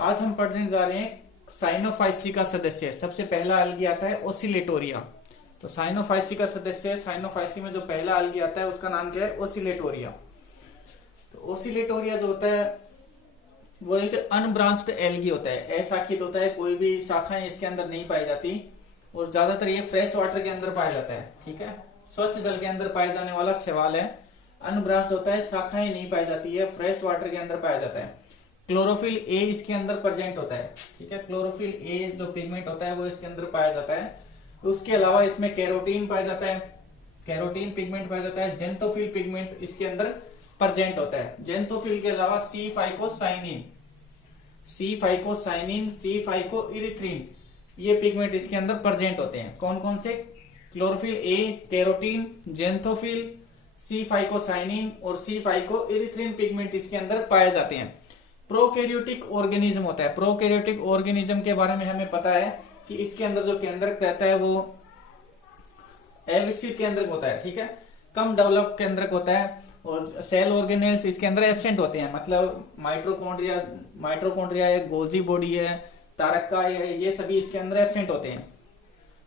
आज हम पढ़ने जा रहे हैं साइनोफाइसी का सदस्य। सबसे पहला अलगी आता है ओसिलेटोरिया। तो साइनोफाइसी का सदस्य, साइनोफाइसी में जो पहला अलगी आता है उसका नाम क्या है? ओसिलेटोरिया। तो ओसिलेटोरिया जो होता है वो एक अनब्रांच्ड एल्गी होता है, अशाखित होता है, कोई भी शाखाएं इसके अंदर नहीं पाई जाती और ज्यादातर ये फ्रेश वाटर के अंदर पाया जाता है। ठीक है, स्वच्छ जल के अंदर पाए जाने वाला सवाल है। अनब्रांच्ड होता है, शाखाएं नहीं पाई जाती है, फ्रेश वाटर के अंदर पाया जाता है। क्लोरोफिल ए इसके अंदर प्रेजेंट होता है। ठीक है, क्लोरोफिल ए जो पिगमेंट होता है वो इसके अंदर पाया जाता है। उसके अलावा इसमें कैरोटीन पाया जाता है, कैरोटीन पिगमेंट पाया जाता है। जेंथोफिल पिगमेंट इसके अंदर प्रेजेंट होता है। जेंथोफिल के अलावा सी फाइकोसाइनिन, सी फाइकोसाइनिन, सी फाइकोइरिथ्रिन, ये पिगमेंट इसके अंदर प्रेजेंट होते हैं। कौन कौन से? Chlorophyll A, carotene, xanthophyll, C phycocyanin और सी फाइकोइरिथ्रिन पिगमेंट इसके अंदर पाए जाते हैं। प्रोकैरियोटिक ऑर्गेनिज्म होता है। प्रोकैरियोटिक ऑर्गेनिज्म के बारे में हमें पता है कि इसके अंदर जो केंद्रक रहता है वो अविकसित केंद्रक होता है। ठीक है, कम डेवलप केंद्रक होता है और सेल ऑर्गेनेल्स इसके अंदर एब्सेंट होते हैं। मतलब माइटोकॉन्ड्रिया, माइटोकॉन्ड्रिया है, गोल्जी बॉडी है, तारका है, ये सभी इसके अंदर एब्सेंट होते हैं।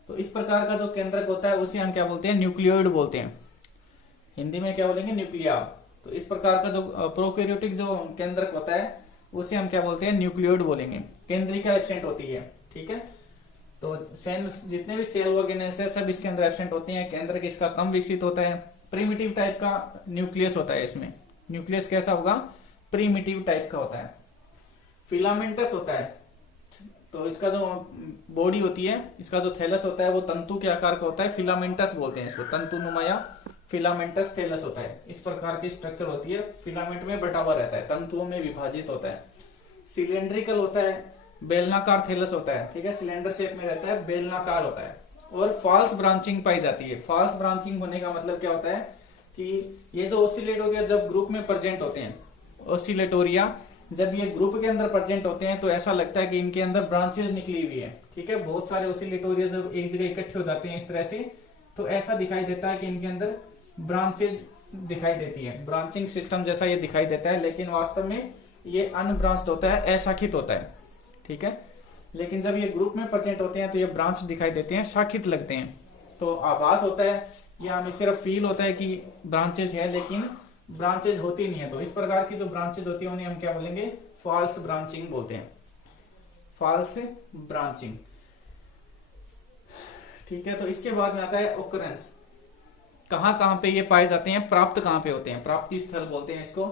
तो इस प्रकार का जो केंद्रक होता है उसे हम क्या बोलते हैं? न्यूक्लियोइड बोलते हैं। हिंदी में क्या बोलेंगे? न्यूक्लिया। तो इस प्रकार का जो प्रोकैरियोटिक जो केंद्रक होता है उसे हम क्या बोलते हैं? न्यूक्लियोइड बोलेंगे। केंद्रिका एब्सेंट होती है। ठीक है, तो सेल, जितने भी सेल ऑर्गेनेल्स है सब इसके अंदर एब्सेंट होते हैं। केंद्रक इसका कम विकसित होता है। प्रिमिटिव टाइप का न्यूक्लियस होता है इसमें। न्यूक्लियस कैसा होगा? प्रिमिटिव टाइप का होता है। फिलामेंटस होता है। तो इसका जो बॉडी होती है, इसका जो थैलस होता है वो तंतु के आकार का होता है। फिलामेंटस बोलते हैं इसको, तंतुनुमा या फिलामेंटस थैलस होता है। इस प्रकार की स्ट्रक्चर होती है। फिलामेंट में बटा हुआ रहता है, तंतुओं में विभाजित होता है। सिलेंड्रिकल होता है, बेलनाकार थैलस होता है। ठीक है, सिलेंडर शेप में रहता है, बेलनाकार होता है। और फॉल्स ब्रांचिंग पाई जाती है। फॉल्स ब्रांचिंग होने का मतलब क्या होता है कि ये जो ओसिलेटोरिया जब ग्रुप में प्रेजेंट होते हैं, ओसिलेटोरिया जब ये ग्रुप के अंदर प्रेजेंट होते हैं तो ऐसा लगता है कि इनके अंदर ब्रांचेस निकली हुई है। ठीक है, बहुत सारे ओसिलेटोरिया जब एक जगह इकट्ठे हो जाते हैं इस तरह से तो ऐसा दिखाई देता है कि इनके अंदर ब्रांचेज दिखाई देती है, ब्रांचिंग सिस्टम जैसा ये दिखाई देता है। लेकिन वास्तव में ये अनब्रांच्ड होता है, अशाखित होता है। ठीक है, लेकिन जब ये ग्रुप में प्रेजेंट होते हैं तो ये ब्रांच दिखाई देते हैं, शाखित लगते हैं। तो आभास होता है, ये हमें सिर्फ फील होता है कि ब्रांचेज है, लेकिन ब्रांचेज होती नहीं है। तो इस प्रकार की जो ब्रांचेज होती है उन्हें हम क्या बोलेंगे? फॉल्स ब्रांचिंग बोलते हैं, फॉल्स ब्रांचिंग। ठीक है, तो इसके बाद में आता है ओकरेंस। कहां कहां पे ये पाए जाते हैं? प्राप्त कहां पे होते हैं? प्राप्ति स्थल बोलते हैं इसको।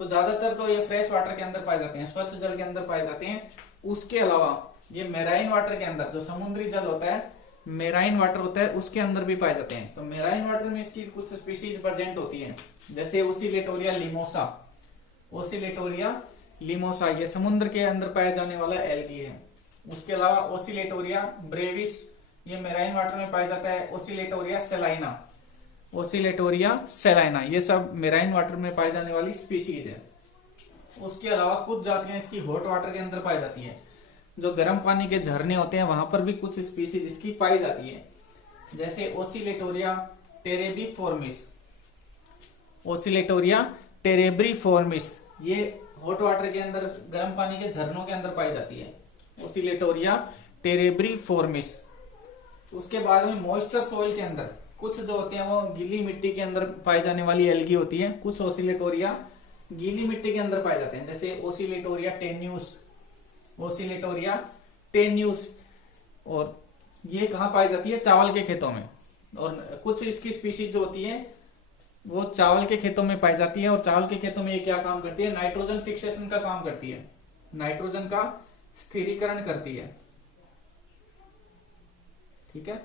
तो ज्यादातर तो ये फ्रेश वाटर के अंदर पाए जाते हैं, स्वच्छ जल के अंदर पाए जाते हैं। उसके अलावा ये मेराइन वाटर के अंदर, जो समुद्री जल होता है, मेराइन वाटर होता है, उसके अंदर भी पाए जाते हैं। तो मेराइन वाटर में इसकी कुछ स्पीशीज प्रेजेंट होती हैं, जैसे ओसिलेटोरिया लिमोसा। ओसिलेटोरिया लिमोसा ये समुद्र के अंदर पाया जाने वाला एल्गी है। उसके अलावा ओसिलेटोरिया ब्रेविस, ये मेराइन वाटर में पाया जाता है। ओसिलेटोरिया सेलाइना, ओसिलेटोरिया सेलाइना, ये सब मेराइन वाटर में पाई जाने वाली स्पीशीज है। उसके अलावा कुछ जातियां इसकी हॉट वाटर के अंदर पाई जाती है। जो गर्म पानी के झरने होते हैं वहां पर भी कुछ स्पीशीज इसकी पाई जाती है, जैसे ओसिलेटोरिया टेरेब्रिफॉर्मिस। ओसिलेटोरिया टेरेब्रिफॉर्मिस ये हॉट वाटर के अंदर, गर्म पानी के झरनों के अंदर पाई जाती है, ओसिलेटोरिया टेरेब्रिफॉर्मिस। उसके बाद में मॉइस्चर सॉइल के अंदर कुछ जो होते हैं वो गीली मिट्टी के अंदर पाई जाने वाली एल्गी होती है। कुछ ओसिलेटोरिया गीली मिट्टी के अंदर पाए जाते हैं, जैसे ओसिलेटोरिया टेन्यूस, ओसिलेटोरिया टेन्यूस। और ये कहाँ पाई जाती है? चावल के खेतों में। और कुछ इसकी स्पीशीज जो होती है वो चावल के खेतों में पाई जाती है। और चावल के खेतों में ये क्या काम करती है? नाइट्रोजन फिक्सेशन का काम करती है, नाइट्रोजन का स्थिरीकरण करती है। ठीक है,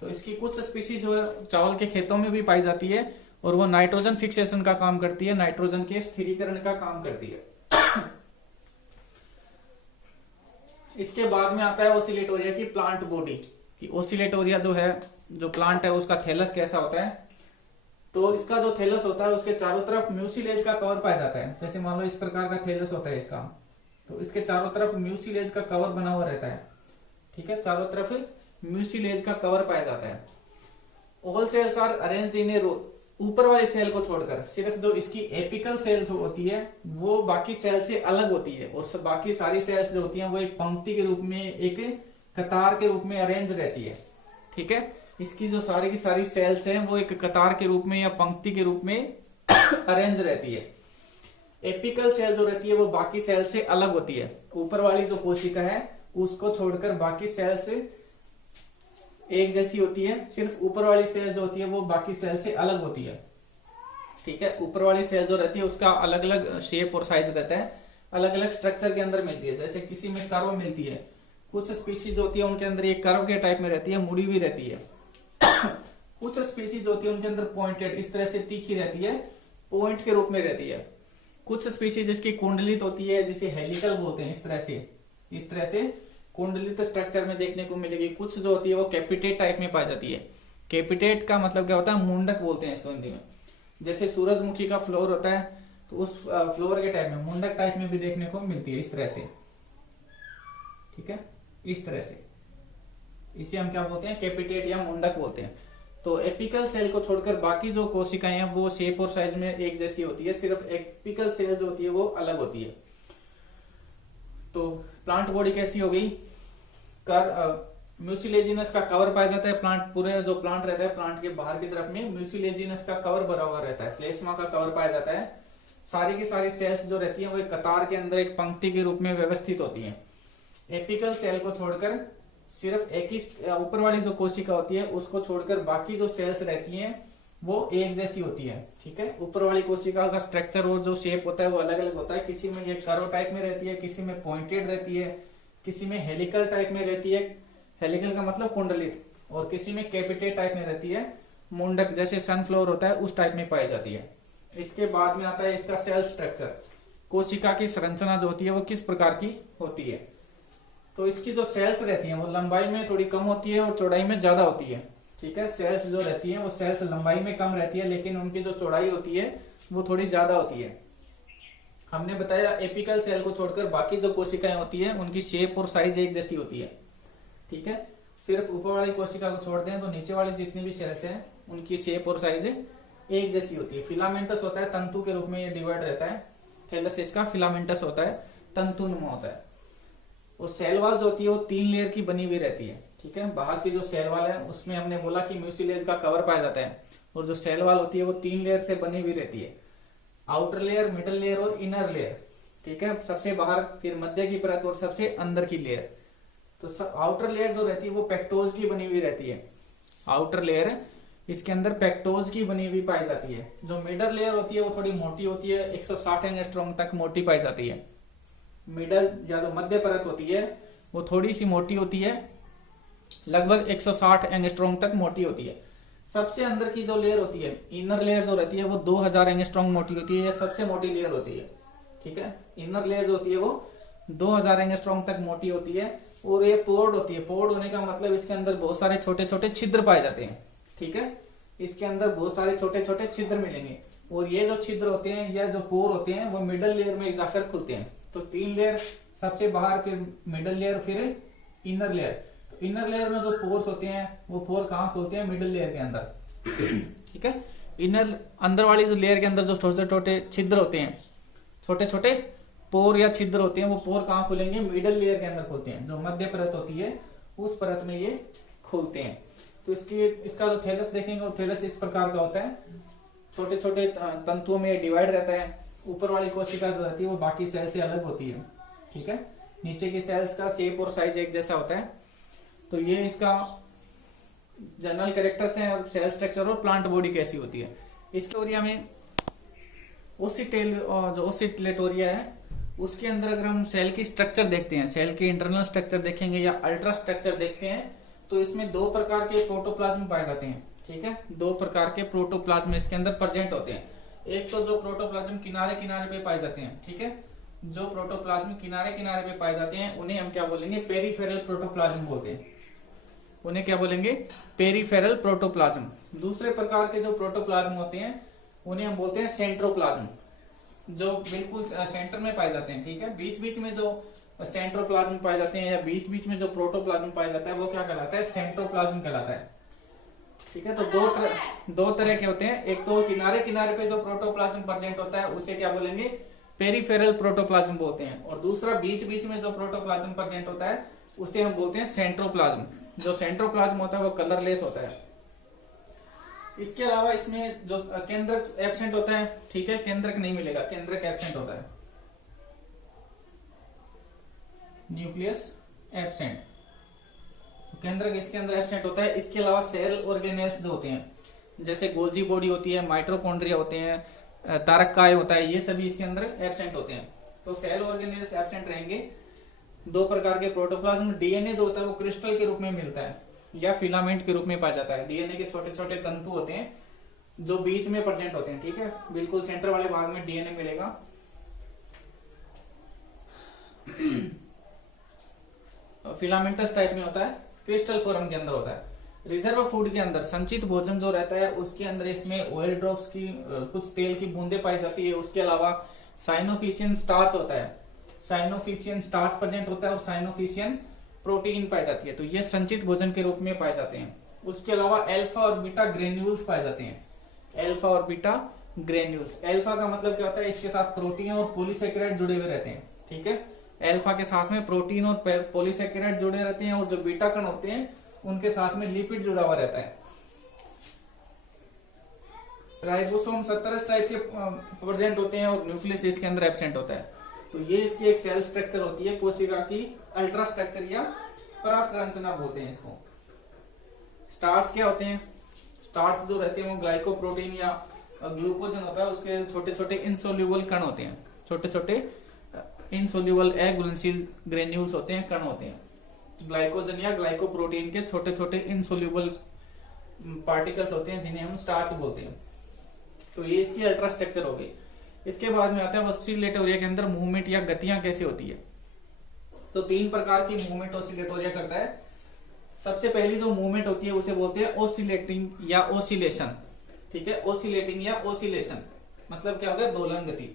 तो इसकी कुछ स्पीशीज चावल के खेतों में भी पाई जाती है और वो नाइट्रोजन फिक्सेशन का काम करती है, नाइट्रोजन के स्थिरीकरण का काम करती है। इसके बाद में आता है ओसिलेटोरिया की प्लांट बॉडी। कि ओसिलेटोरिया जो है, जो प्लांट है, उसका थैलस कैसा होता है? तो इसका जो थैलस होता है उसके चारों तरफ म्यूसिलेज का कवर पाया जाता है। जैसे मान लो इस प्रकार का थैलस होता है इसका, तो इसके चारों तरफ म्यूसिलेज का कवर बना हुआ रहता है। ठीक है, चारों तरफ म्यूसिलेज का कवर पाया जाता है। All cells are arranged in a row, ऊपर वाली सेल को छोड़कर सिर्फ जो इसकी एपिकल सेल्स होती है वो बाकी सेल से अलग होती है, और सब बाकी सारी सेल्स जो होती हैं वो एक पंक्ति के रूप में, एक कतार के रूप में अरेंज रहती है। ठीक है, इसकी जो सारी की सारी सेल्स हैं वो एक कतार के रूप में या पंक्ति के रूप में अरेंज रहती है। एपिकल सेल जो रहती है वो बाकी सेल से अलग होती है। ऊपर वाली जो कोशिका है उसको छोड़कर बाकी सेल से एक जैसी होती है, सिर्फ ऊपर वाली सेल जो होती है वो बाकी सेल से अलग होती है। ठीक है, ऊपर वाली सेल जो रहती है उसका अलग अलग शेप और साइज रहता है, अलग अलग स्ट्रक्चर के अंदर मिलती है। जैसे किसी में कर्व मिलती है, कुछ स्पीशीज होती है उनके अंदर एक कर्व के टाइप में रहती है, मुड़ी भी रहती है। कुछ स्पीशीज होती है उनके अंदर पॉइंटेड, इस तरह से तीखी रहती है, पॉइंट के रूप में रहती है। कुछ स्पीशीज जिसकी कुंडलित होती है, जिसे हेलिकल बोलते हैं, इस तरह से कुंडलित स्ट्रक्चर में देखने को मिलेगी। कुछ जो होती है वो कैपिटेट टाइप में पाई जाती है। कैपिटेट का मतलब क्या होता है, मुंडक बोलते हैं इसको हिंदी में। जैसे सूरजमुखी का फ्लोर होता है तो उस फ्लोर के टाइप में मुंडक टाइप में भी देखने को मिलती है, इस तरह से। ठीक है, इस तरह से इसे हम क्या बोलते हैं, कैपिटेट या मुंडक बोलते हैं। तो एपिकल सेल को छोड़कर बाकी जो कोशिकाएं हैं वो शेप और साइज में एक जैसी होती है, सिर्फ एपिकल सेल जो होती है वो अलग होती है। तो प्लांट बॉडी कैसी हो गई, म्यूसिलेजिनस का कवर पाया जाता है। प्लांट पूरे जो प्लांट रहता है प्लांट के बाहर की तरफ में म्यूसिलेजिनस का कवर भरा हुआ रहता है, श्लेष्मा का कवर पाया जाता है। सारी की सारी सेल्स जो रहती हैं वो एक कतार के अंदर एक पंक्ति के रूप में व्यवस्थित होती हैं। एपिकल सेल को छोड़कर सिर्फ एक ही ऊपर वाली जो कोशिका होती है उसको छोड़कर बाकी जो सेल्स रहती हैं वो एक जैसी होती है। ठीक है, ऊपर वाली कोशिका का स्ट्रक्चर और जो शेप होता है वो अलग अलग होता है। किसी में ये कर्व टाइप में रहती है, किसी में पॉइंटेड रहती है, किसी में हेलिकल टाइप में रहती है, हेलिकल का मतलब कुंडलित, और किसी में कैपिटेट टाइप में रहती है, मुंडक जैसे सनफ्लावर होता है उस टाइप में पाई जाती है। इसके बाद में आता है इसका सेल स्ट्रक्चर। कोशिका की संरचना जो होती है वो किस प्रकार की होती है। तो इसकी जो सेल्स रहती हैं वो लंबाई में थोड़ी कम होती है और चौड़ाई में ज्यादा होती है। ठीक है, सेल्स जो रहती हैं वो सेल्स लंबाई में कम रहती है लेकिन उनकी जो चौड़ाई होती है वो थोड़ी ज्यादा होती है। हमने बताया एपिकल सेल को छोड़कर बाकी जो कोशिकाएं होती है उनकी शेप और साइज एक जैसी होती है। ठीक है, सिर्फ ऊपर वाली कोशिका को छोड़ दें तो नीचे वाली जितनी भी सेल्स हैं उनकी शेप और साइज एक जैसी होती है। फिलामेंटस होता है, तंतु के रूप में ये डिवाइड रहता है। थैलस इसका फिलामेंटस होता है, तंतुनुमा होता है। और सेल वॉल जो होती है वो 3 लेयर की बनी हुई रहती है। ठीक है, बाहर की जो सेल वॉल है उसमें हमने बोला कि म्यूसिलेज का कवर पाया जाता है, और जो सेल वॉल होती है वो 3 लेयर से बनी हुई रहती है, आउटर लेयर, मिडल लेयर और इनर लेयर। ठीक है, सबसे बाहर, फिर मध्य की परत और सबसे अंदर की लेयर। तो आउटर लेयर जो रहती है वो पेक्टोज की बनी हुई रहती है। आउटर लेयर इसके अंदर पेक्टोज की बनी हुई पाई जाती है। जो मिडल लेयर होती है वो थोड़ी मोटी होती है, 160 एंगस्ट्रॉम तक मोटी पाई जाती है। मिडल या जो मध्य परत होती है वो थोड़ी सी मोटी होती है, लगभग 160 एंगस्ट्रॉम तक मोटी होती है। सबसे अंदर की जो लेयर होती है, इनर लेयर जो रहती है वो 2000 एंगस्ट्रॉम मोटी होती है, ये सबसे मोटी लेयर होती है। ठीक है, इनर लेयर जो होती है वो 2000 एंगस्ट्रॉम तक मोटी होती है, और ये पोर्ड होती है। पोर्ड होने का मतलब इसके अंदर बहुत सारे छोटे छोटे छिद्र पाए जाते हैं। ठीक है, इसके अंदर बहुत सारे छोटे छोटे छिद्र मिलेंगे, और ये जो छिद्र होते हैं या जो पोर होते हैं वो मिडल लेयर में जाकर खुलते हैं। तो 3 लेयर, सबसे बाहर, फिर मिडल लेयर, फिर इनर लेयर। तो इनर लेयर में जो पोर्स होते हैं वो पोर कहाँ खुलते हैं, मिडल लेयर के अंदर। ठीक है, इनर अंदर वाली जो लेयर के अंदर जो छोटे छोटे छिद्र होते हैं, छोटे छोटे पोर या छिद्र होते हैं, वो पोर कहाँ खुलेंगे, मिडल लेयर के अंदर खुलते हैं। जो मध्य परत होती है उस परत में ये खुलते हैं। तो इसका जो थैलस देखेंगे वो थैलस इस प्रकार का होता है, छोटे छोटे तंतुओं में डिवाइड रहता है। ऊपर वाली कोशिका जो रहती है वो बाकी सेल से अलग होती है। ठीक है, नीचे की सेल्स का शेप और साइज एक जैसा होता है। तो ये इसका जनरल कैरेक्टर्स हैं, सेल स्ट्रक्चर और प्लांट बॉडी कैसी होती है। इसके ओरिया में ओसिलेटोरिया है, उसके अंदर अगर हम सेल की स्ट्रक्चर देखते हैं, सेल के इंटरनल स्ट्रक्चर देखेंगे या अल्ट्रा स्ट्रक्चर देखते हैं, तो इसमें 2 प्रकार के प्रोटोप्लाज्म पाए जाते हैं। ठीक है, 2 प्रकार के प्रोटोप्लाज्म इसके अंदर प्रेजेंट होते हैं। एक तो जो प्रोटोप्लाज्म किनारे किनारे पे पाए जाते हैं। ठीक है, जो प्रोटोप्लाज्म किनारे किनारे पे पाए जाते हैं उन्हें हम क्या बोलेंगे, पेरीफेरल प्रोटोप्लाज्म बोलते हैं। उन्हें क्या बोलेंगे, पेरीफेरल प्रोटोप्लाज्म। दूसरे प्रकार के जो प्रोटोप्लाज्म होते हैं उन्हें हम बोलते हैं सेंट्रोप्लाज्म, जो बिल्कुल सेंटर में पाए जाते हैं। ठीक है, बीच बीच में जो सेंट्रोप्लाज्म पाए जाते हैं या बीच बीच में जो प्रोटोप्लाज्म पाया जाता है वो क्या कहलाता है, सेंट्रोप्लाज्म कहलाता है। ठीक है। तो दो तरह के होते हैं, एक तो किनारे किनारे पे जो प्रोटोप्लाज्म प्रेजेंट होता है उसे क्या बोलेंगे, पेरिफेरल प्रोटोप्लाज्म बोलते हैं, और दूसरा बीच बीच में जो प्रोटोप्लाज्म प्रेजेंट होता है उसे हम बोलते हैं सेंट्रोप्लाज्म। जो सेंट्रोप्लाज्म होता है वो कलरलेस होता है। इसके अलावा इसमें जो केंद्रक एब्सेंट होता है, ठीक है, केंद्रक नहीं मिलेगा, केंद्रक एब्सेंट होता है, न्यूक्लियस एब्सेंट, केंद्रक इसके अंदर एब्सेंट होता है। इसके अलावा सेल ऑर्गेनेल्स जो होते हैं, जैसे गोल्जी बॉडी होती है, माइटोकॉन्ड्रिया होते हैं, तारक होता है, ये सभी इसके अंदर एब्सेंट होते हैं। तो सेल ऑर्गेनेल्स एब्सेंट रहेंगे। दो प्रकार के प्रोटोप्लाज्म, डीएनए जो होता है वो क्रिस्टल के रूप में मिलता है या फिलामेंट के रूप में पाया जाता है। डीएनए के छोटे छोटे तंतु होते हैं जो बीच में प्रेजेंट होते हैं, ठीक है, बिल्कुल सेंटर वाले भाग में डीएनए मिलेगा। फिलामेंटस टाइप में होता है, क्रिस्टल फॉर्म के अंदर होता है। रिजर्व फूड के अंदर संचित भोजन जो रहता है उसके अंदर इसमें ऑयल ड्रॉप्स की कुछ तेल की बूंदे पाई जाती है। उसके अलावा साइनोफिशियन स्टार्च होता है, साइनोफिशियन स्टार्च प्रेजेंट होता है, और साइनोफिशियन प्रोटीन पाई जाती है। तो ये संचित भोजन के रूप में पाए जाते हैं। उसके अलावा अल्फा और बीटा ग्रेन्यूल्स पाए जाते हैं, अल्फा और बीटा ग्रेन्यूल्स। अल्फा का मतलब क्या होता है, इसके साथ प्रोटीन और पॉलीसेकेराइड जुड़े हुए रहते हैं, ठीक है, अल्फा के साथ में प्रोटीन और पॉलीसेकेराइड जुड़े रहते हैं, और जो बीटा कण होते हैं उनके साथ में लिपिड जुड़ा हुआ रहता है। राइबोसोम 70 टाइप के प्रेजेंट होते हैं, और न्यूक्लियस इसके अंदर एब्सेंट होता है। तो ये इसकी एक सेल स्ट्रक्चर होती है, कोशिका की अल्ट्रा स्ट्रक्चर या परासंरचना बोलते हैं इसको। स्टार्च क्या होते हैं, स्टार्च जो रहते हैं वो ग्लाइकोप्रोटीन या ग्लूकोजन होता है, उसके छोटे छोटे इनसोल्यूबल कण होते हैं, छोटे छोटे इनसोल्यूबल अघुलनशील ग्रेन्यूल्स होते हैं, कण होते हैं। ग्लाइकोजन या ग्लाइकोप्रोटीन के छोटे छोटे इनसोल्यूबल पार्टिकल्स होते हैं जिन्हें हम स्टार्च बोलते हैं। तो ये इसकी अल्ट्रा स्ट्रक्चर हो गई। इसके बाद में आता है ऑसिलेटोरिया के अंदर मूवमेंट या गतियां कैसे होती है। तो 3 प्रकार की मूवमेंट ऑसिलेटोरिया करता है। सबसे पहली जो मूवमेंट होती है उसे बोलते हैं ऑसिलेटिंग या ऑसिलेशन, ठीक है, ऑसिलेटिंग या ऑसिलेशन मतलब क्या होगा, दोलन गति।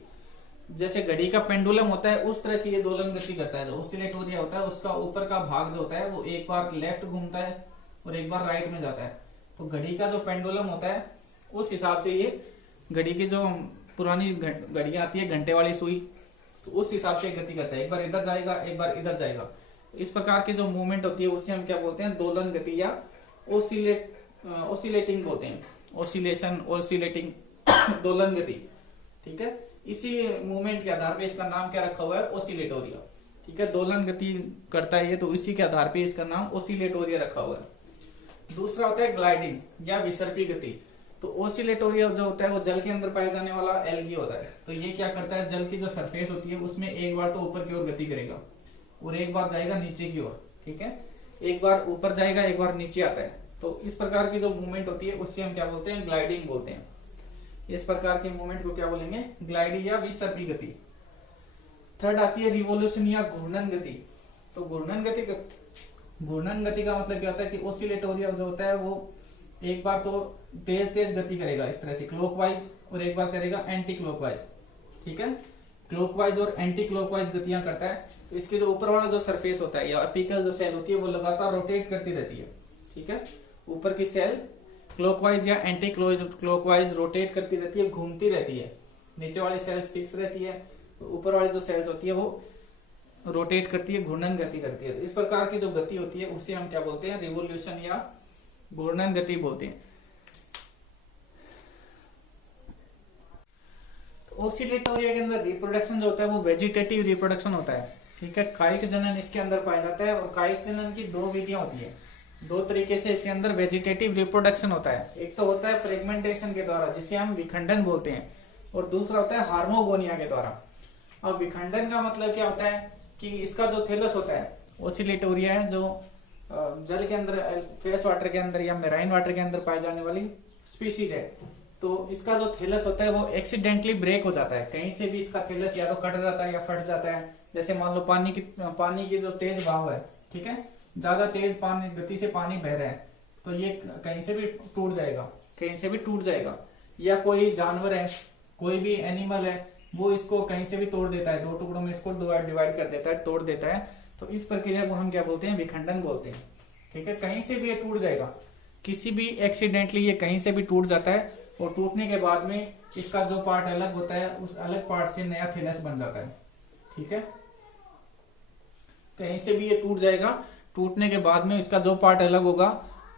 जैसे घड़ी का पेंडुलम होता है उस तरह से ये दोलन गति करता है। जो ऑसिलेटोरिया होता है उसका ऊपर का भाग जो होता है वो एक बार लेफ्ट घूमता है और एक बार राइट में जाता है। तो घड़ी का जो पेंडुलम होता है उस हिसाब से ये घड़ी की जो पुरानी घड़ियां आती है घंटे वाली सुई, तो उस हिसाब से गति करता है, एक बार इधर जाएगा एक बार इधर जाएगा। इस प्रकार की जो मूवमेंट होती है उसे हम क्या बोलते हैं, दोलन गति या ऑसिलेटिंग बोलते हैं, ऑसिलेशन, ऑसिलेटिंग, दोलन गति, ठीक है। इसी मूवमेंट के आधार पे इसका नाम क्या रखा हुआ है, ऑसिलेटोरिया, ठीक है, दोलन गति करता है ये, तो इसी के आधार पे इसका नाम ऑसिलेटोरिया रखा हुआ है। दूसरा होता है ग्लाइडिंग या विसर्पी गति। तो ऑसिलेटोरिया जो होता है वो जल के अंदर पाया जाने वाला एल्गी होता है। तो ये क्या करता है, जल की जो सरफेस होती है उसमें एक बार तो ऊपर की ओर गति करेगा और एक बार जाएगा नीचे की ओर, ठीक है, एक बार ऊपर जाएगा एक बार नीचे आता है। तो इस प्रकार की जो मूवमेंट होती है उससे हम क्या बोलते हैं, ग्लाइडिंग बोलते हैं। इस प्रकार की मूवमेंट को क्या बोलेंगे, ग्लाइडिंग या विसर्पी गति। थर्ड आती है रिवोल्यूशन या घूर्णन गति। तो घूर्णन गति का मतलब क्या होता है कि ऑसिलेटोरिया जो होता है वो एक बार तो तेज तेज गति करेगा इस तरह से क्लॉकवाइज, और एक बार करेगा एंटी क्लॉकवाइज, ठीक है, क्लॉकवाइज और एंटी क्लॉकवाइज गतियां करता है। तो इसके जो ऊपर वाला जो सरफेस होता है या अपिकल जो सेल होती है वो लगातार रोटेट करती रहती है, ठीक है, ऊपर की सेल क्लॉकवाइज या एंटी क्लॉकवाइज रोटेट करती रहती है, घूमती रहती है। नीचे वाली सेल्स फिक्स रहती है, ऊपर वाली जो सेल्स होती है वो रोटेट करती है, घूर्णन गति करती है। इस प्रकार की जो गति होती है उसे हम क्या बोलते हैं, रिवोल्यूशन या घूर्णन गति बोलते हैं। ऑसिलेटोरिया के अंदर रिप्रोडक्शन जो होता है वो वेजिटेटिव रिप्रोडक्शन होता है, ठीक है, कायिक जनन इसके अंदर पाया जाता है। और कायिक जनन की 2 विधियां होती है, 2 तरीके से इसके अंदर वेजिटेटिव रिप्रोडक्शन होता है। एक तो होता है फ्रेगमेंटेशन के द्वारा जिसे हम विखंडन बोलते हैं, और दूसरा होता है हार्मोगोनिया के द्वारा। अब विखंडन का मतलब क्या होता है कि इसका जो थैलस होता है, ऑसिलेटोरिया है जो जल के अंदर, फ्रेश वाटर के अंदर या मेराइन वाटर के अंदर पाई जाने वाली स्पीशीज है। तो इसका जो थैलस होता है वो एक्सीडेंटली ब्रेक हो जाता है, कहीं से भी इसका थैलस या तो कट जाता है या फट जाता है। जैसे मान लो पानी की जो तेज बहाव है, ठीक है, ज्यादा तेज पानी गति से पानी बह रहा है तो ये कहीं से भी टूट जाएगा, कहीं से भी टूट जाएगा। या कोई जानवर है, कोई भी एनिमल है, वो इसको कहीं से भी तोड़ देता है, 2 टुकड़ों में इसको डिवाइड कर देता है, तोड़ देता है। तो इस प्रक्रिया को हम क्या बोलते हैं, विखंडन बोलते हैं, ठीक है, कहीं से भी ये टूट जाएगा, किसी भी एक्सीडेंटली ये कहीं से भी टूट जाता है और टूटने के बाद में इसका जो पार्ट अलग होता है उस अलग पार्ट से नया थैलस बन जाता है। ठीक है, कहीं से भी ये टूट जाएगा, टूटने के बाद में इसका जो पार्ट अलग होगा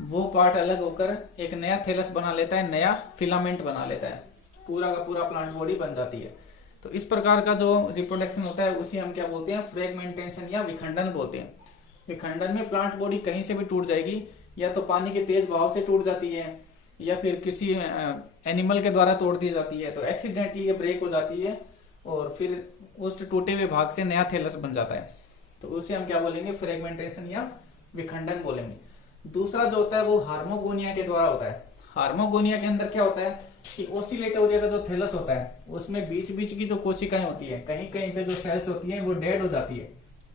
वो पार्ट अलग होकर एक नया थैलस बना लेता है, नया फिलामेंट बना लेता है, पूरा का पूरा प्लांट बॉडी बन जाती है। तो इस प्रकार का जो रिप्रोडक्शन होता है उसी हम क्या बोलते हैं, फ्रेगमेंटेशन या विखंडन बोलते हैं। विखंडन में प्लांट बॉडी कहीं से भी टूट जाएगी, या तो पानी के तेज बहाव से टूट जाती है या फिर किसी एनिमल के द्वारा तोड़ दी जाती है, तो एक्सीडेंटली ये ब्रेक हो जाती है और फिर उस टूटे हुए भाग से नया थैलस बन जाता है। तो उसे हम क्या बोलेंगे, फ्रेगमेंटेशन या विखंडन बोलेंगे। दूसरा जो होता है वो हार्मोगोनिया के द्वारा होता है। हार्मोगोनिया के अंदर क्या होता है कि ओसिलेटोरिया का जो थैलस होता है उसमें बीच बीच की जो कोशिकाएं होती है, कहीं कहीं पे जो सेल्स होती है वो डेड हो जाती है।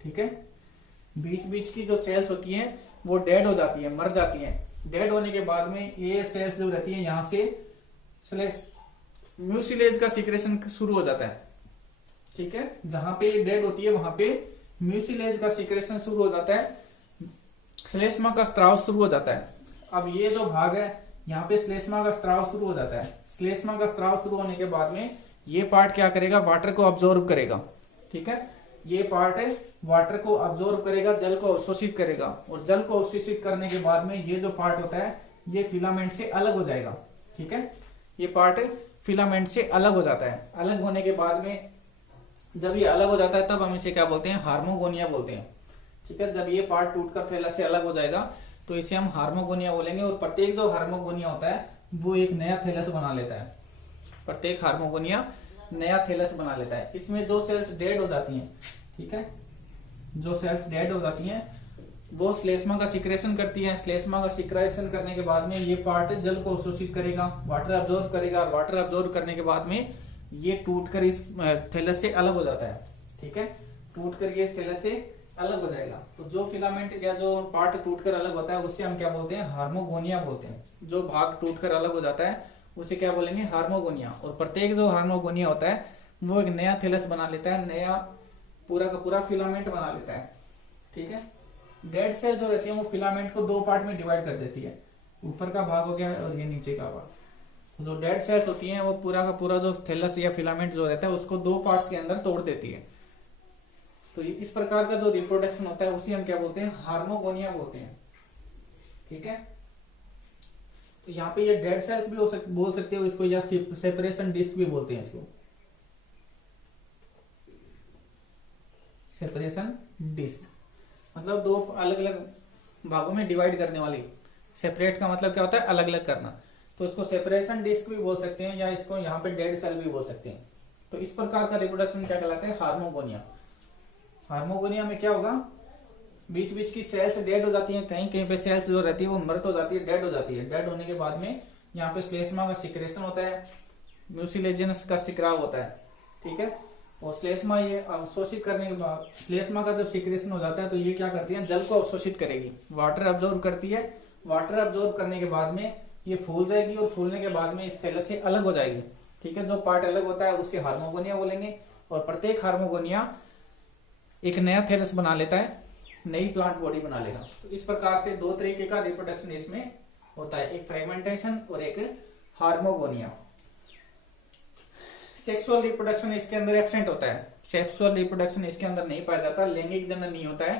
ठीक है, बीच बीच की जो सेल्स होती है वो डेड हो जाती है, मर जाती है। डेड होने के बाद में ये सेल्स जो रहती है यहाँ से म्यूसिलेज का सिक्रेशन शुरू हो जाता है। ठीक है, जहां पे ये डेड होती है वहां पे म्यूसिलेज का सिक्रेशन शुरू हो जाता है, श्लेष्मा का स्त्राव शुरू हो जाता है। अब ये जो भाग है यहाँ पे श्लेष्मा का स्त्राव शुरू हो जाता है। श्लेष्मा का स्त्राव शुरू होने के बाद में ये पार्ट क्या करेगा, वाटर को अब्जॉर्ब करेगा। ठीक है, ये पार्ट है वाटर को अब्जॉर्ब करेगा, जल को अवशोषित करेगा, और जल को अवशोषित करने के बाद में ये जो पार्ट होता है ये फिलामेंट से अलग हो जाएगा। ठीक है, ये पार्ट फिलामेंट से अलग हो जाता है। अलग होने के बाद में जब ये अलग हो जाता है तब हम इसे क्या बोलते हैं, हार्मोगोनिया बोलते हैं। ठीक है, जब ये पार्ट टूटकर थैलस से अलग हो जाएगा तो इसे हम हार्मोगोनिया बोलेंगे। और प्रत्येक जो हार्मोगोनिया होता है वो एक नया थैलस बना लेता है। प्रत्येक हार्मोगोनिया नया थैलस बना लेता है। इसमें जो सेल्स डेड हो जाती हैं, ठीक है, जो सेल्स डेड हो जाती हैं वो श्लेष्मा का सिक्रेशन करती है। श्लेष्मा का सिक्रेशन करने के बाद में ये पार्ट जल को अवशोषित करेगा, वाटर अब्जॉर्ब करेगा, और वाटर अब्जॉर्ब करने के बाद में ये टूटकर इस थैलस से अलग हो जाता है। ठीक है, टूट कर ये इस थैलस से अलग हो जाएगा। तो जो फिलामेंट या जो पार्ट टूटकर अलग होता है उसे हम क्या बोलते हैं, हार्मोगोनिया बोलते हैं। जो भाग टूटकर अलग हो जाता है उसे क्या बोलेंगे, हार्मोगोनिया। और प्रत्येक जो हार्मोगोनिया होता है वो एक नया थैलस बना लेता है, नया पूरा का पूरा फिलामेंट बना लेता है। ठीक है, डेड सेल जो रहती है वो फिलामेंट को दो पार्ट में डिवाइड कर देती है, ऊपर का भाग हो गया और ये नीचे का भाग। जो डेड सेल्स होती हैं वो पूरा का पूरा जो थैलस या फिलामेंट जो रहता है उसको दो पार्ट्स के अंदर तोड़ देती है। तो इस प्रकार का जो रिप्रोडक्शन होता है उसी हम क्या बोलते हैं, हार्मोगोनिया बोलते हैं। ठीक है, तो यहाँ पे ये डेड सेल्स भी बोल सकते हो इसको, या सेपरेशन डिस्क भी बोलते हैं इसको, सेपरेशन डिस्क। मतलब दो अलग अलग भागों में डिवाइड करने वाली। सेपरेट का मतलब क्या होता है, अलग अलग करना। तो इसको सेपरेशन डिस्क भी बोल सकते हैं, या इसको यहाँ पे डेड सेल भी बोल सकते हैं। तो इस प्रकार का रिप्रोडक्शन क्या कहलाता है, हार्मोगोनिया। हार्मोगोनिया में क्या होगा, बीच बीच की सेल्स डेड हो जाती हैं, कहीं कहीं पे सेल्स जो रहती है वो मृत हो जाती है, डेड हो जाती है। डेड होने के बाद में यहाँ पे श्लेष्मा का सिक्रेशन होता है, म्यूसिलेजेंस का सिक्राव होता है। ठीक है, और श्लेष्मा ये अवशोषित करने के बाद, श्लेष्मा का जब सिक्रेशन हो जाता है तो ये क्या करती है, जल को अवशोषित करेगी, वाटर अब्जॉर्ब करती है। वाटर अब्जॉर्ब करने के बाद में ये फूल जाएगी, और फूलने के बाद में इस थैलस से अलग हो जाएगी। ठीक है, जो पार्ट अलग होता है उसे हार्मोगोनिया बोलेंगे। और प्रत्येक हार्मोगोनिया एक नया थैलस बना लेता है, नई प्लांट बॉडी बना लेगा। तो इस प्रकार से दो तरीके का रिप्रोडक्शन इसमें होता है, एक फ्रेगमेंटेशन और एक हार्मोगोनिया। सेक्सुअल रिप्रोडक्शन इसके अंदर एब्सेंट होता है। सेक्सुअल रिप्रोडक्शन इसके अंदर नहीं पाया जाता, लैंगिक जनन नहीं होता है।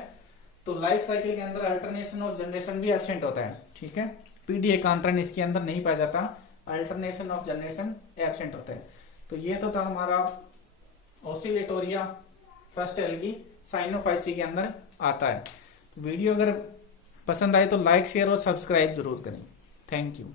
तो लाइफ साइकिल के अंदर अल्टरनेशन ऑफ जनरेशन भी एब्सेंट होता है। ठीक है, पीडी एकांतरण इसके अंदर नहीं पाया जाता, अल्टरनेशन ऑफ जनरेशन एब्सेंट होता है। तो ये तो था हमारा ओसिलेटोरिया फर्स्ट एल्गी साइनोफाइसी के अंदर आता है। वीडियो अगर पसंद आए तो लाइक, शेयर और सब्सक्राइब जरूर करें। Thank you.